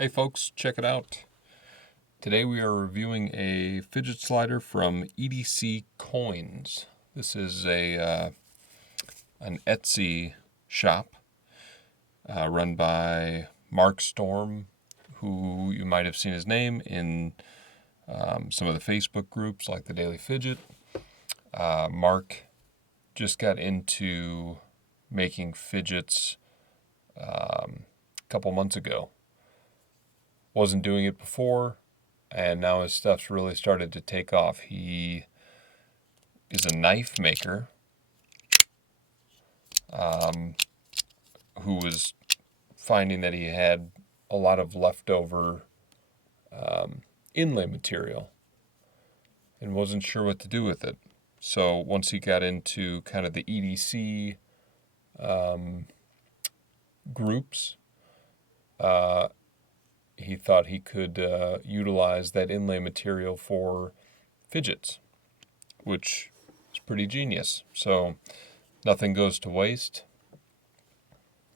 Hey folks, check it out. Today we are reviewing a fidget slider from EDC Coins. This is an Etsy shop run by Mark Storm, who you might have seen his name in some of the Facebook groups like the Daily Fidget. Mark just got into making fidgets a couple months ago. Wasn't doing it before, and now his stuff's really started to take off. He is a knife maker who was finding that he had a lot of leftover inlay material and wasn't sure what to do with it. So once he got into kind of the EDC groups, he thought he could utilize that inlay material for fidgets, which is pretty genius. So nothing goes to waste.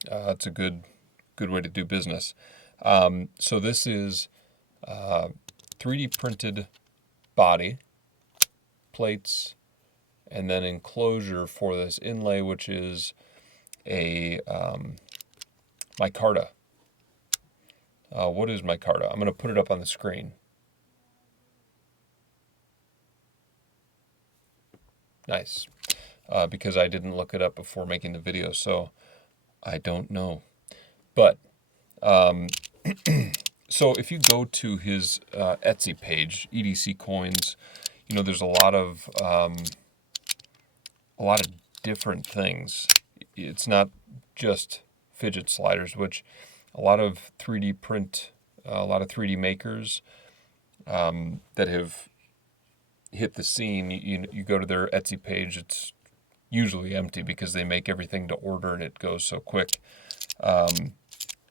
It's a good way to do business. So this is 3D printed body, plates, and then enclosure for this inlay, which is a micarta. What is micarta? I'm going to put it up on the screen. Nice. Because I didn't look it up before making the video, so I don't know. But, so if you go to his Etsy page, EDC Coins, you know, there's a lot of different things. It's not just fidget sliders, which a lot of 3D print, a lot of 3D makers that have hit the scene, you go to their Etsy page, it's usually empty because they make everything to order and it goes so quick. And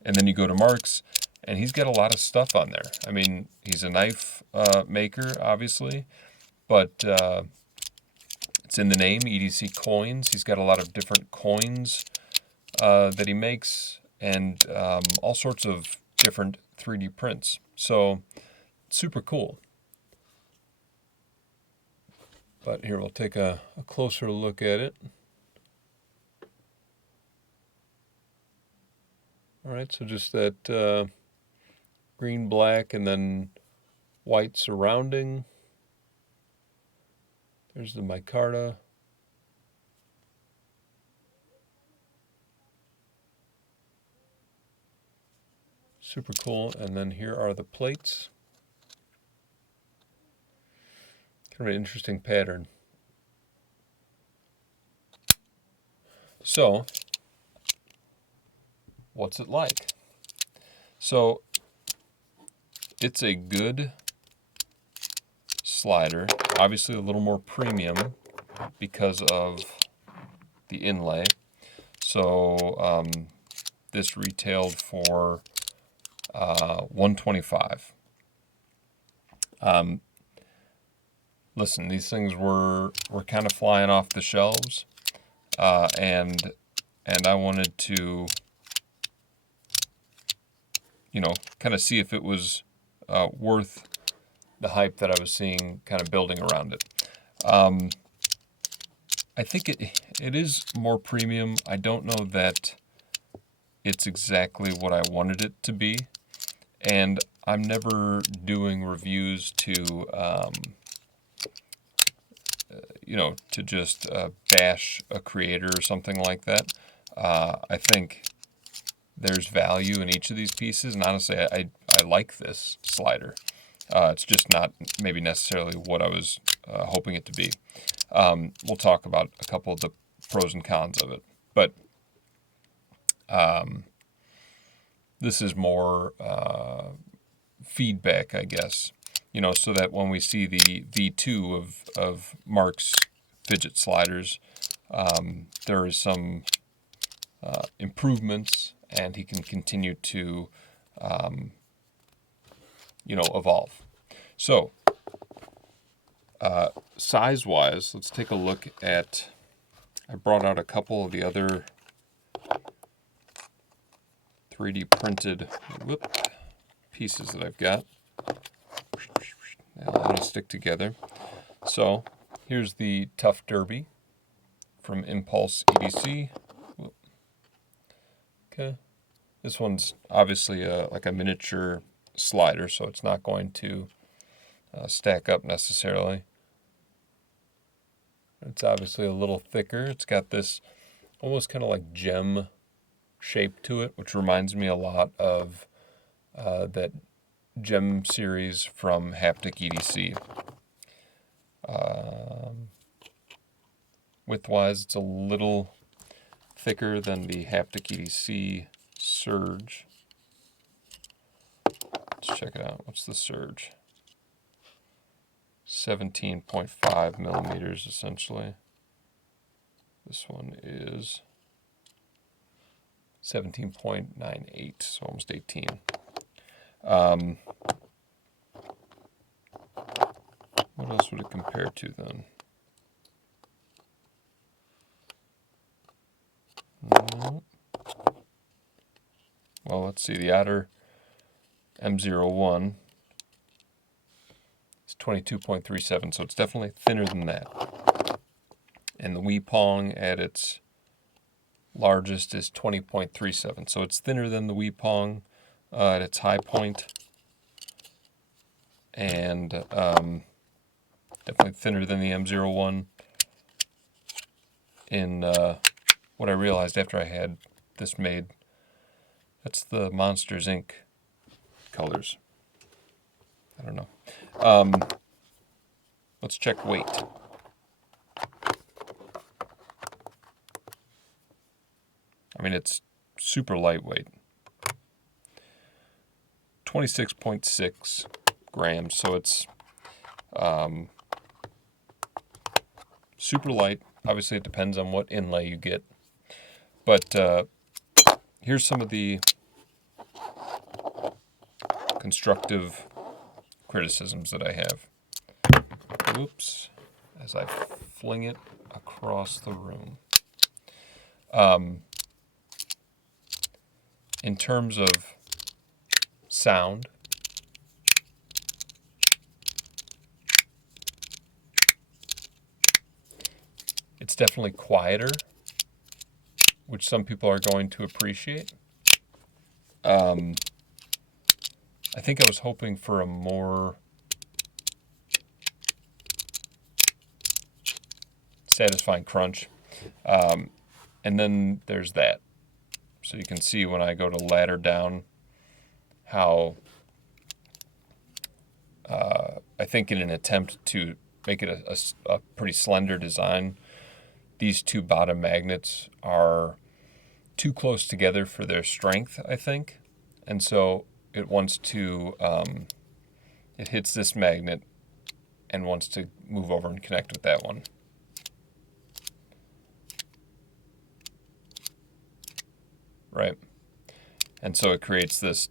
then you go to Mark's, and he's got a lot of stuff on there. I mean, he's a knife maker, obviously, but it's in the name, EDC Coins. He's got a lot of different coins that he makes, and all sorts of different 3D prints. So, super cool. But here, we'll take a closer look at it. All right, so just that green, black, and then white surrounding. There's the micarta. Super cool. And then here are the plates. Kind of an interesting pattern. So, what's it like? So, it's a good slider. Obviously a little more premium because of the inlay. So, this retailed for $125. Listen, these things were kind of flying off the shelves, and I wanted to, you know, kind of see if it was worth the hype that I was seeing kind of building around it. I think it is more premium. I don't know that it's exactly what I wanted it to be, and I'm never doing reviews to you know, to just bash a creator or something like that. I think there's value in each of these pieces, and honestly, I like this slider. It's just not maybe necessarily what I was hoping it to be. We'll talk about a couple of the pros and cons of it, but this is more feedback, I guess. You know, so that when we see the V2 of Mark's fidget sliders, there is some improvements, and he can continue to, you know, evolve. So, size-wise, let's take a look at. I brought out a couple of the other 3D printed. pieces that I've got. They all want to stick together. So here's the Tough Derby from Impulse EDC. Okay, this one's obviously like a miniature slider, so it's not going to stack up necessarily. It's obviously a little thicker. It's got this almost kind of like gem shape to it, which reminds me a lot of that gem series from Haptic EDC. Width-wise, it's a little thicker than the Haptic EDC Surge. Let's check it out. What's the Surge? 17.5 millimeters, essentially. This one is 17.98, so almost 18. What else would it compare to then? Well, let's see. The Otter M01 is 22.37, so it's definitely thinner than that. And the Wii Pong at its largest is 20.37, so it's thinner than the Wii Pong at its high point, and definitely thinner than the M01. In what I realized after I had this made, that's the Monsters Inc. colors. I don't know. Let's check weight. I mean, it's super lightweight. 26.6 grams, so it's super light. Obviously, it depends on what inlay you get. But here's some of the constructive criticisms that I have. Oops, as I fling it across the room. In terms of sound, it's definitely quieter, which some people are going to appreciate. I think I was hoping for a more satisfying crunch. And then there's that. So you can see when I go to ladder down how I think in an attempt to make it a pretty slender design, these two bottom magnets are too close together for their strength, I think. And so it wants to, it hits this magnet and wants to move over and connect with that one. Right? And so it creates this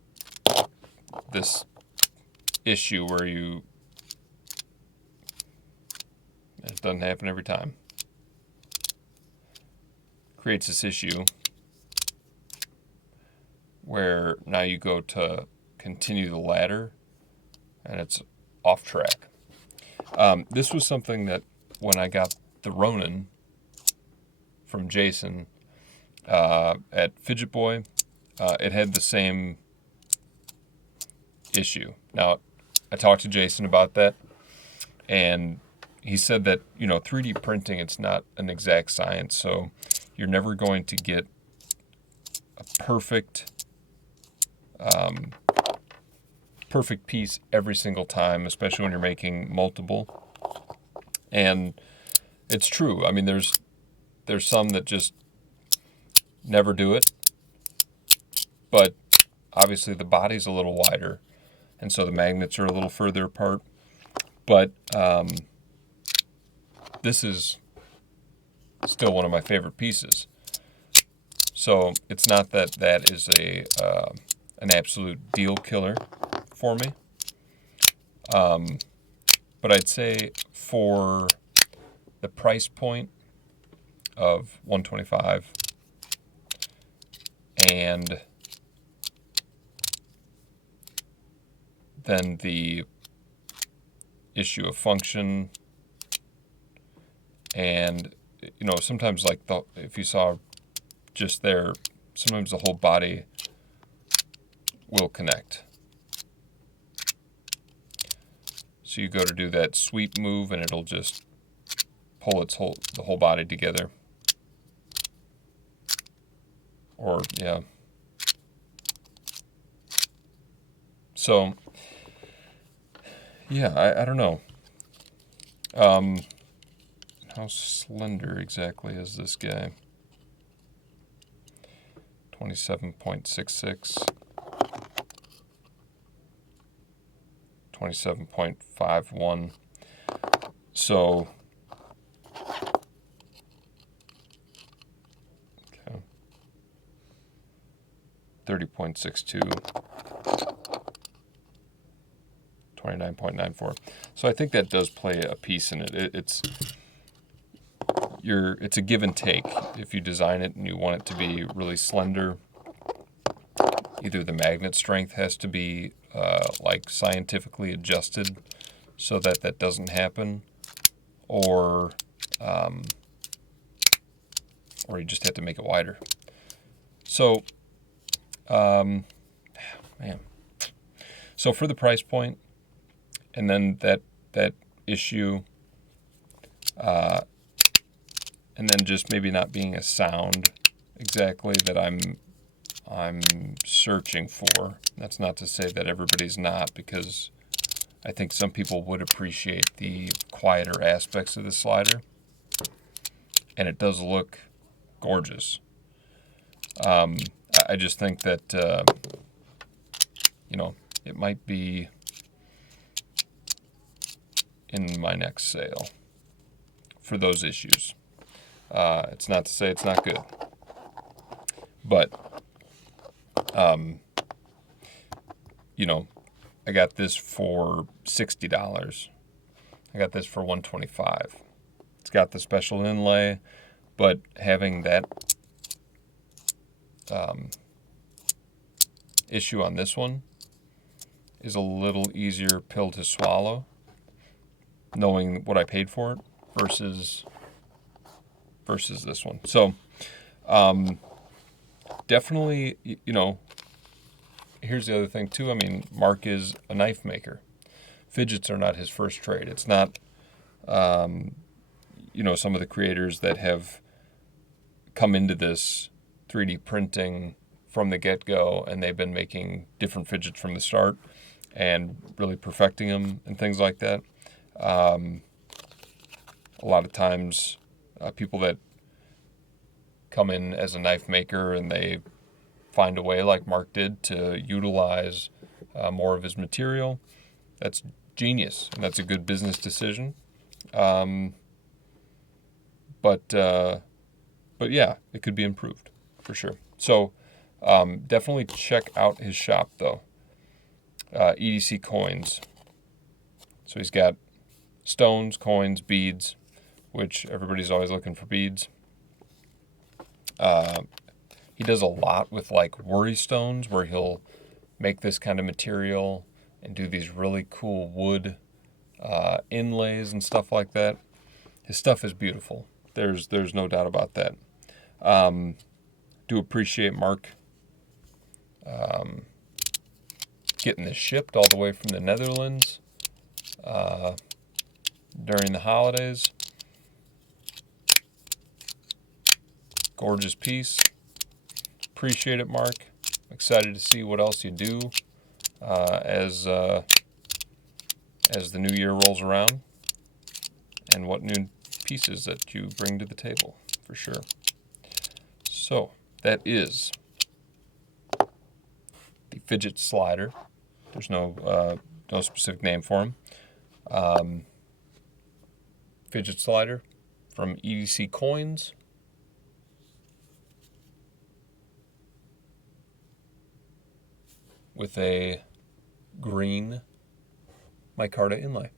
issue where it doesn't happen every time. Creates this issue where now you go to continue the ladder and it's off track. This was something that when I got the Ronin from Jason at Fidget Boy, it had the same issue. Now, I talked to Jason about that, and he said that, 3D printing, it's not an exact science, so you're never going to get a perfect piece every single time, especially when you're making multiple. And it's true. I mean, there's some that just never do it, but obviously the body's a little wider, and so the magnets are a little further apart. But this is still one of my favorite pieces. So it's not that that is an absolute deal killer for me. But I'd say for the price point of $125 and then the issue of function, and sometimes like if you saw just there, sometimes the whole body will connect. So you go to do that sweep move and it'll just pull the whole body together. Or yeah. So yeah, I don't know. How slender exactly is this guy? 27.66, 27.51. So, okay, 30.62, 29.94. So I think that does play a piece in it. It's a give and take. If you design it and you want it to be really slender, either the magnet strength has to be like scientifically adjusted so that doesn't happen, or you just have to make it wider. So, man. So for the price point, and then that issue, and then just maybe not being a sound exactly that I'm searching for. That's not to say that everybody's not, because I think some people would appreciate the quieter aspects of the slider, and it does look gorgeous. I just think that it might be in my next sale for those issues. It's not to say it's not good, but I got this for $60. I got this for $125. It's got the special inlay, but having that issue on this one is a little easier pill to swallow, knowing what I paid for it versus this one. So definitely, here's the other thing too. I mean, Mark is a knife maker. Fidgets are not his first trade. It's not, some of the creators that have come into this 3D printing from the get-go, and they've been making different fidgets from the start and really perfecting them and things like that. A lot of times, people that come in as a knife maker and they find a way, like Mark did, to utilize more of his material, that's genius, and that's a good business decision. But yeah, it could be improved for sure. So definitely check out his shop though. EDC Coins. So he's got stones, coins, beads, which everybody's always looking for beads. He does a lot with like worry stones, where he'll make this kind of material and do these really cool wood inlays and stuff like that. His stuff is beautiful. There's no doubt about that. Do appreciate Mark getting this shipped all the way from the Netherlands during the holidays. Gorgeous piece. Appreciate it, Mark. Excited to see what else you do as the new year rolls around, and what new pieces that you bring to the table, for sure. So that is the fidget slider. There's no specific name for him. Fidget slider from EDC Coins. With a green micarta inlay.